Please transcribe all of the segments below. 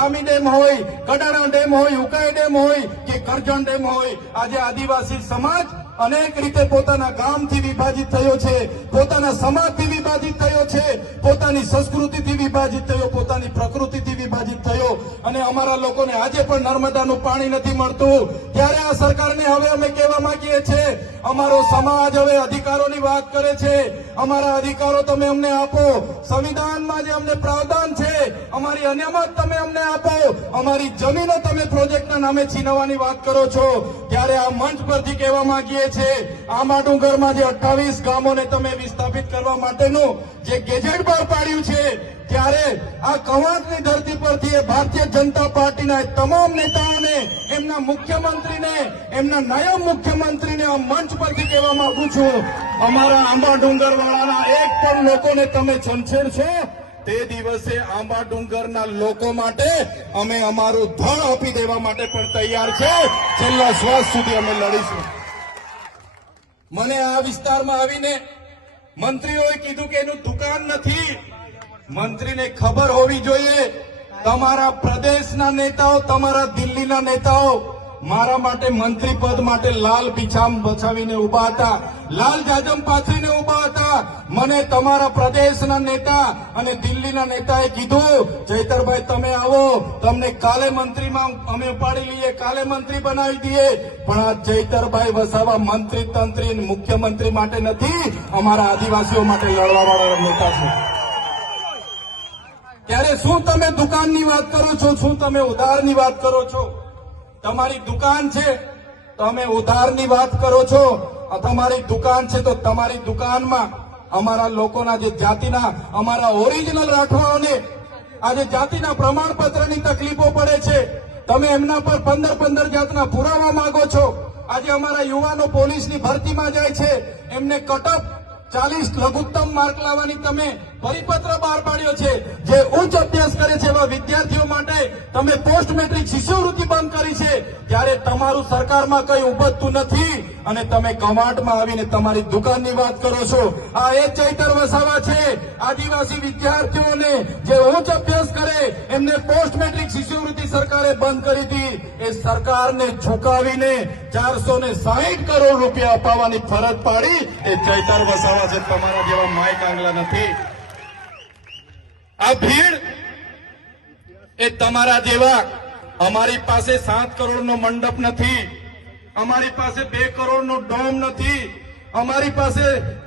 Rami dam હોય Kadana dam હોય Ukai dam હોય કે કરજણ ડેમ હોય આજે આદિવાસી સમાજ અનેક રીતે પોતાના ગામથી વિભાજિત થયો છે પોતાના સમાજથી વિભાજિત થયો છે પોતાની સંસ્કૃતિથી વિભાજિત થયો પોતાની પ્રકૃતિથી વિભાજિત થયો અને અમારા લોકોને આજે પણ નર્મદાનું પાણી નથી મળતું ત્યારે આ સરકારને હવે અમે કહેવા માંગીએ છીએ અમારો સમાજ હવે અધિકારોની વાત કરે છે અમારા અધિકારો તમે અમને આપો સંવિધાનમાં જે અમને પ્રાવધાન છે અમારી અનામત તમે અમને આપો અમારી જમીનો તમે પ્રોજેક્ટના નામે છીનવાની વાત કરો છો ત્યારે આ મંચ પરથી કહેવા માંગીએ છીએ આ માટું ઘરમાં જે અઠ્ઠાવીસ ગામોને તમે વિસ્થાપિત કરવા માટેનું સરકારનું જે ગેજેટ બહાર પાડ્યું છે ત્યારે આ કવાંટની ધરતી પરથી એ ભારતીય જનતા પાર્ટીના તમામ નેતાઓને એમના મુખ્યમંત્રીને એમના નાયબ મુખ્યમંત્રીને આ મંચ પરથી કહેવા માંગુ છું અમારા આંબા ડુંગર વાળાના એક પણ લોકોને તમે છંછેડશો તે દિવસે આંબા ડુંગરના લોકો માટે અમે અમારું ધન આપી દેવા માટે પણ તૈયાર છે છેલ્લા શ્વાસ સુધી અમે લડીશું મને આ વિસ્તારમાં આવીને મંત્રીઓએ કીધું કે એનું દુકાન નથી મંત્રીને ખબર હોવી જોઈએ તમારા પ્રદેશના નેતાઓ તમારા દિલ્હીના નેતાઓ મારા માટે મંત્રી પદ માટે લાલ પીછામ બચાવીને ઉભા હતા લાલ જાદમ પાથરીને ઉભા હતા મને તમારા પ્રદેશના નેતા અને દિલ્હીના નેતાએ કીધું જયતરભાઈ તમે આવો તમને કાલે મંત્રીમાં અમે ઉપાડી લઈએ કાલે મંત્રી બનાવી દઈએ પણ આ જયતરભાઈ વસાવા મંત્રી તંત્રી મુખ્યમંત્રી માટે નથી અમારા આદિવાસીઓ માટે લડવાવાળા વાળા નેતા છે ત્યારે શું તમે દુકાનની વાત કરો છો શું તમે ઉધારની વાત કરો છો તમારી દુકાન છે તમે ઉધારની વાત કરો છો તમારી દુકાન છે તો તમારી દુકાનમાં અમારા લોકોના જે જાતિના અમારા ઓરિજિનલ રાખવાઓને આજે જાતિના પ્રમાણપત્રની તકલીફો પડે છે તમે એમના પર પંદર પંદર જાતના પુરાવા માંગો છો આજે અમારા યુવાનો પોલીસની ભરતીમાં જાય છે એમને કટઅપ ચાલીસ લઘુત્તમ માર્ક લાવવાની તમે પરિપત્ર બહાર પાડ્યો છે જે ઉચ્ચ અભ્યાસ કરે છે એવા વિદ્યાર્થીઓ માટે તમે પોસ્ટ મેટ્રિક શિષ્યવૃત્તિ બંધ કરી છે ત્યારે તમારું સરકારમાં કઈ ઉભતું નથી અને તમે કમાટમાં આવીને તમારી દુકાનની વાત કરો છો આ એ ચૈતર વસાવા છે આદિવાસી વિદ્યાર્થીઓને જે ઉચ્ચ અભ્યાસ કરે એમને પોસ્ટ મેટ્રિક શિષ્યવૃત્તિ સરકારે બંધ કરી હતી એ સરકારને ઝુકાવીને ચારસો ને સાહીઠ કરોડ રૂપિયા અપાવવાની ફરજ પાડી એ ચૈતર વસાવા છે તમારા જેવા માય કાંગલા નથી આ ભીડ એ તમારા જેવા અમારી પાસે સાત કરોડનો મંડપ નથી અમારી પાસે બે કરોડનો ડોમ નથી અમારી પાસે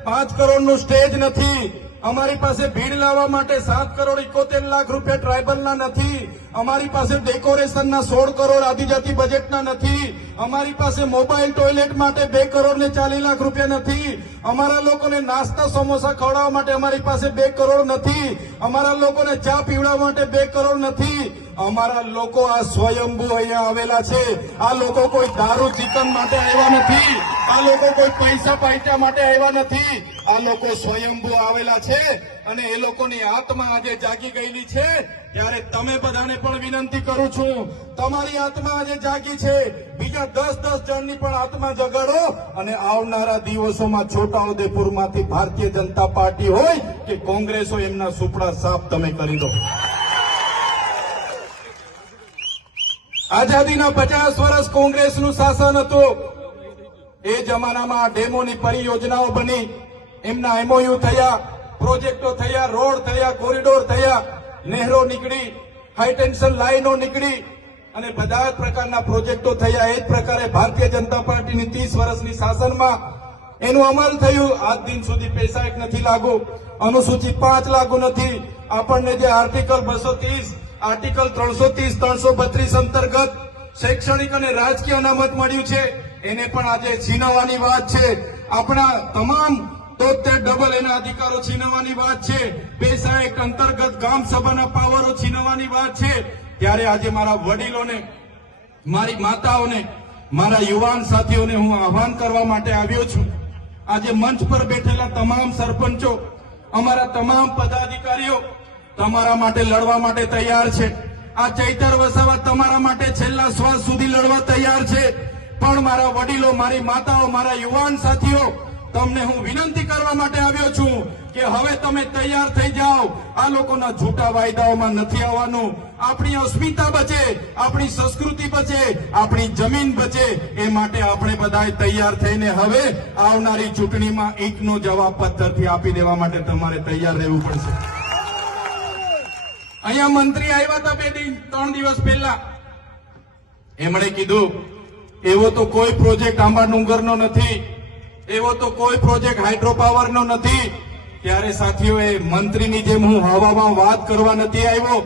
પાંચ કરોડ નું સ્ટેજ નથી અમારી પાસે ભીડ લાવવા માટે સાત કરોડ ઇકોતેર લાખ રૂપિયા ટ્રાયબલના નથી અમારી પાસે ડેકોરેશનના સોળ કરોડ આદિજાતિ બજેટના નથી અમારી પાસે મોબાઈલ ટોયલેટ માટે બે કરોડ ને ચાલીસ લાખ રૂપિયા નથી અમારા લોકોને નાસ્તા સમોસા ખવડાવવા માટે અમારી પાસે બે કરોડ નથી અમારા લોકોને ચા પીવડાવવા માટે બે કરોડ નથી અમારા લોકો આ સ્વયંભૂ અહીંયા આવેલા છે આ લોકો કોઈ દારૂ ચિકન માટે આવ્યા નથી આ લોકો કોઈ પૈસા પાયટા માટે આવ્યા નથી આ લોકો સ્વયંભૂ આવેલા છે અને એ લોકોની આત્મા આજે જાગી ગયેલી છે ત્યારે તમે બધાને પણ વિનંતી કરું છું તમારી આત્મા આજે જાગી છે બીજા દસ દસ જણની પણ આત્મા જગાડો અને આવનારા દિવસોમાં છોટાઉદેપુરમાંથી ભારતીય જનતા પાર્ટી હોય કે કોંગ્રેસ હોય એમના સુપડા સાફ તમે કરી દો આઝાદીના પચાસ વર્ષ કોંગ્રેસનું શાસન હતું એ જમાનામાં ડેમોની પરિયોજનાઓ બની એમના એમઓયુ થયા પ્રોજેક્ટો થયા રોડ થયા કોરિડોર થયા નહેરો નીકળી હાઈટેન્શન લાઈનો નીકળી અને બધા જ પ્રકારના પ્રોજેક્ટો થયા એ જ પ્રકારે ભારતીય જનતા પાર્ટીની ત્રીસ વર્ષની શાસનમાં એનું અમલ થયું આજ દિન સુધી પૈસા એક નથી લાગુ અનુસૂચિત પાંચ લાગુ નથી આપણને જે આર્ટિકલ બસો ત્રીસ આર્ટિકલ ત્રણસો ત્રીસ ત્રણસો બત્રીસ અંતર્ગત શૈક્ષણિક અને રાજકીય અનામત મળ્યું છે એને પણ આજે છીનવવાની વાત છે આપણા તમામ તોતેર ડબલ એના અધિકારો છીનવવાની વાત છે પેશા એક અંતર્ગત ગામ સભાના પાવરો છીનવવાની વાત છે ત્યારે આજે મારા વડીલોને મારી માતાઓને મારા યુવાન સાથીઓને હું આહવાન કરવા માટે આવ્યો છું આજે મંચ પર બેઠેલા તમામ સરપંચો અમારા તમામ પદાધિકારીઓ તમારા માટે લડવા માટે તૈયાર છે આ ચૈતર વસાવા તમારા માટે છેલ્લા શ્વાસ સુધી લડવા તૈયાર છે પણ મારા વડીલો મારી માતાઓ મારા યુવાન સાથીઓ તમને હું વિનંતી કરવા માટે આવ્યો છું કે હવે તમે તૈયાર થઈ જાઓ આ લોકોના જૂટા વાયદાઓમાં નથી આવવાનું આપણી અસ્મિતા બચે આપણી સંસ્કૃતિ બચે આપણી જમીન બચે એ માટે આપણે બધાએ તૈયાર થઈને હવે આવનારી ચૂંટણીમાં ઈંટનો જવાબ પદ્ધતિ આપી દેવા માટે તમારે તૈયાર રહેવું પડશે અહીંયા મંત્રી આવ્યા હતા બે દિન ત્રણ દિવસ પહેલા એમણે કીધું એવો તો કોઈ પ્રોજેક્ટ આંબા ડુંગરનો નથી એવો તો કોઈ પ્રોજેક્ટ હાઇડ્રોપાવરનો નથી ત્યારે સાથીઓએ મંત્રીની જેમ હું હવામાં વાત કરવા નથી આવ્યો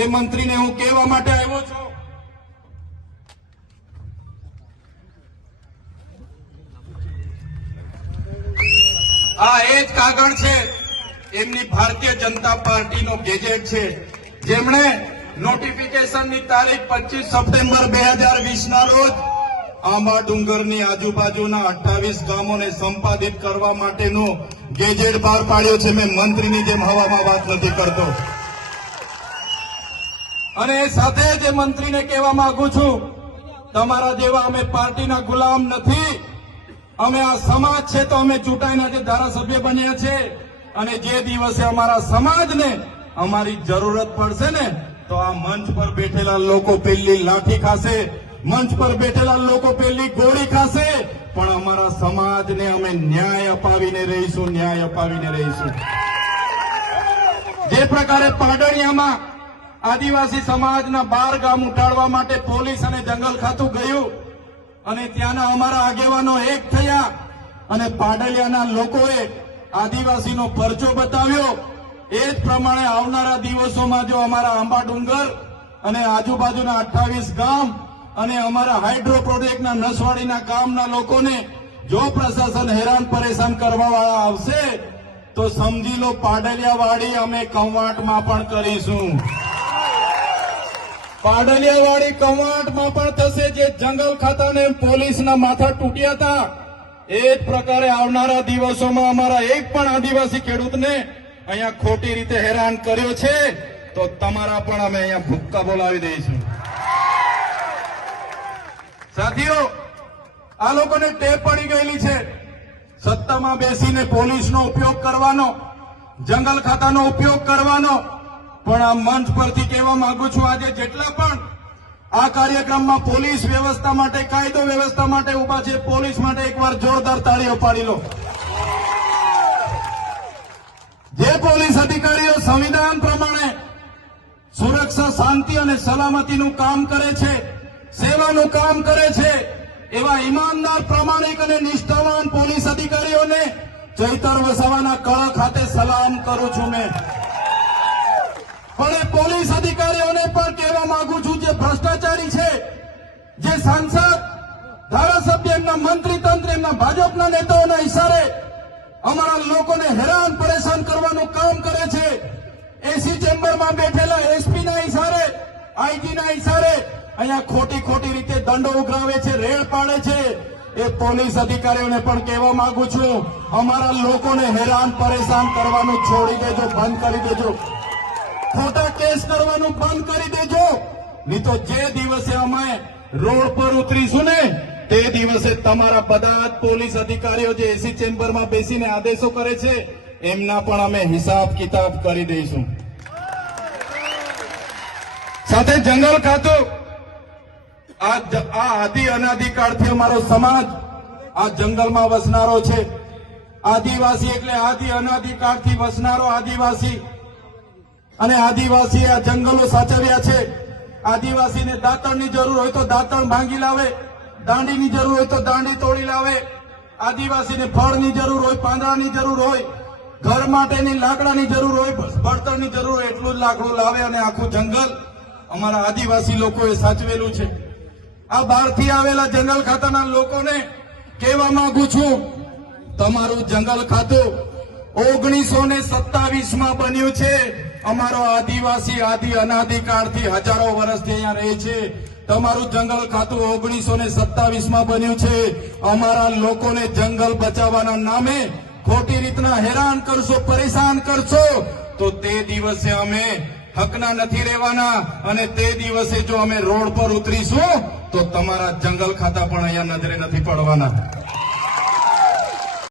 એ મંત્રીને હું કહેવા માટે આવ્યો છું આ એ જ કાગળ છે એમની ભારતીય જનતા પાર્ટીનો ગેજેટ છે જેમણે નોટિફિકેશનની તારીખ પચીસ સપ્ટેમ્બર બે હજાર વીસના રોજ આંબા ડુંગરની આજુબાજુના અઠ્ઠાવીસ ગામોને સંપાદિત કરવા માટેનો ગેજેટ બહાર પાડ્યો છે મેં મંત્રીની જેમ હવામાં વાત નથી કરતો અને એ સાથે જ મંત્રીને કહેવા માંગુ છું તમારા જેવા અમે પાર્ટીના ગુલામ નથી અમે આ સમાજ છે તો અમે ચૂંટાઈને આજે ધારાસભ્ય બન્યા છે અને જે દિવસે અમારા સમાજને અમારી જરૂરત પડશે ને તો આ મંચ પર બેઠેલા લોકો પેલી લાઠી ખાશે મંચ પર બેઠેલા લોકો પેલી ગોળી ખાશે પણ અમારા સમાજને અમે ન્યાય અપાવીને રહીશું ન્યાય અપાવીને રહીશું જે પ્રકારે પાડણિયામાં આદિવાસી સમાજના બાર ગામ ઉટાડવા માટે પોલીસ અને જંગલ ખાતું ગયું અને ત્યાંના અમારા આગેવાનો એક થયા અને પાડલિયાના લોકોએ આદિવાસીનો પરચો બતાવ્યો એ જ પ્રમાણે આવનારા દિવસોમાં જો અમારા આંબા ડુંગર અને આજુબાજુના અઠ્ઠાવીસ ગામ અને અમારા હાઇડ્રો પ્રોજેક્ટના નસવાડીના ગામના લોકોને જો પ્રશાસન હેરાન પરેશાન કરવા વાળા આવશે તો સમજી લો પાડલિયાવાડી અમે કવાંટમાં પણ કરીશું પાડલિયાવાડી કવાંટમાં પણ થશે જે જંગલ ખાતાને પોલીસના માથા તૂટ્યા હતા એ પ્રકારે આવનારા દિવસોમાં અમારા એક પણ આદિવાસી ખેડૂતને અહીંયા ખોટી રીતે હેરાન કર્યો છે તો તમારા પણ અમે અહીંયા ભૂક્કા બોલાવી દઈશું સાથીઓ આ લોકોને ટેપ પડી ગયેલી છે સત્તામાં બેસીને પોલીસનો ઉપયોગ કરવાનો જંગલ ખાતાનો ઉપયોગ કરવાનો પણ આ મંચ પરથી કહેવા માંગુ છું આજે જેટલા પણ આ કાર્યક્રમમાં પોલીસ વ્યવસ્થા માટે કાયદો વ્યવસ્થા માટે ઉભા છે પોલીસ માટે એકવાર જોરદાર તાળીઓ પાડી લો જે પોલીસ અધિકારીઓ સંવિધાન પ્રમાણે સુરક્ષા શાંતિ અને સલામતીનું કામ કરે છે સેવાનું કામ કરે છે એવા ઈમાનદાર પ્રમાણિક અને નિષ્ઠાવાન પોલીસ અધિકારીઓને ચૈતર વસાવાના કળા ખાતે સલામ કરું છું મેં પણ પોલીસ અધિકારીઓને પણ કહેવા માંગુ છું જે ભ્રષ્ટાચારી છે જે સાંસદ ધારાસભ્ય એમના મંત્રી તંત્ર એમના ભાજપના નેતાઓના ઇશારે અમારા લોકોને હેરાન પરેશાન કરવાનું કામ કરે છે એસી ચેમ્બરમાં બેઠેલા એસપીના ઇશારે આઈજીના ઇશારે અહીંયા ખોટી ખોટી રીતે દંડો ઉઘરાવે છે રેડ પાડે છે એ પોલીસ અધિકારીઓને પણ કહેવા માંગુ છું અમારા લોકોને હેરાન પરેશાન કરવાનું છોડી દેજો બંધ કરી દેજો ખોટા કેસ કરવાનું બંધ કરી દેજો નહીં તો જે દિવસે અમે રોડ પર ઉતરીશું ને તે દિવસે તમારા બધા પોલીસ અધિકારીઓ જે એસી ચેમ્બરમાં બેસીને આદેશો કરે છે એમના પણ અમે હિસાબ કિતાબ કરી દઈશું સાથે જંગલ ખાતું આ આદિ અનાદિકાળથી અમારો સમાજ આ જંગલમાં વસનારો છે આદિવાસી એટલે આદિ અનાદિકાળથી વસનારો આદિવાસી અને આદિવાસીએ આ જંગલો સાચવ્યા છે આદિવાસીને દાંતણની જરૂર હોય તો દાંતણ ભાંગી લાવે દાંડીની જરૂર હોય તો દાંડી તોડી લાવે આદિવાસીને ફળની જરૂર હોય પાંદડાની જરૂર હોય ઘર માટેની લાકડાની જરૂર હોય બળતણની જરૂર હોય એટલું જ લાકડું લાવે અને આખું જંગલ અમારા આદિવાસી લોકોએ સાચવેલું છે આ બહારથી આવેલા જંગલ ખાતાના લોકોને કહેવા માંગુ છું તમારું જંગલ ખાતું ઓગણીસો ને સત્તાવીસમાં બન્યું છે અમારો આદિવાસી આદિ અનાધિકાળથી હજારો વર્ષથી અહીંયા રહે છે તમારું જંગલ ખાતું ઓગણીસો ને સત્તાવીસમાં બન્યું છે અમારા લોકોને જંગલ બચાવવાના નામે ખોટી રીતના હેરાન કરશો પરેશાન કરશો તો તે દિવસે અમે હકના નથી રહેવાના અને તે દિવસે જો અમે રોડ પર ઉતરીશું તો તમારા જંગલ ખાતા પણ અહીંયા નજરે નથી પડવાના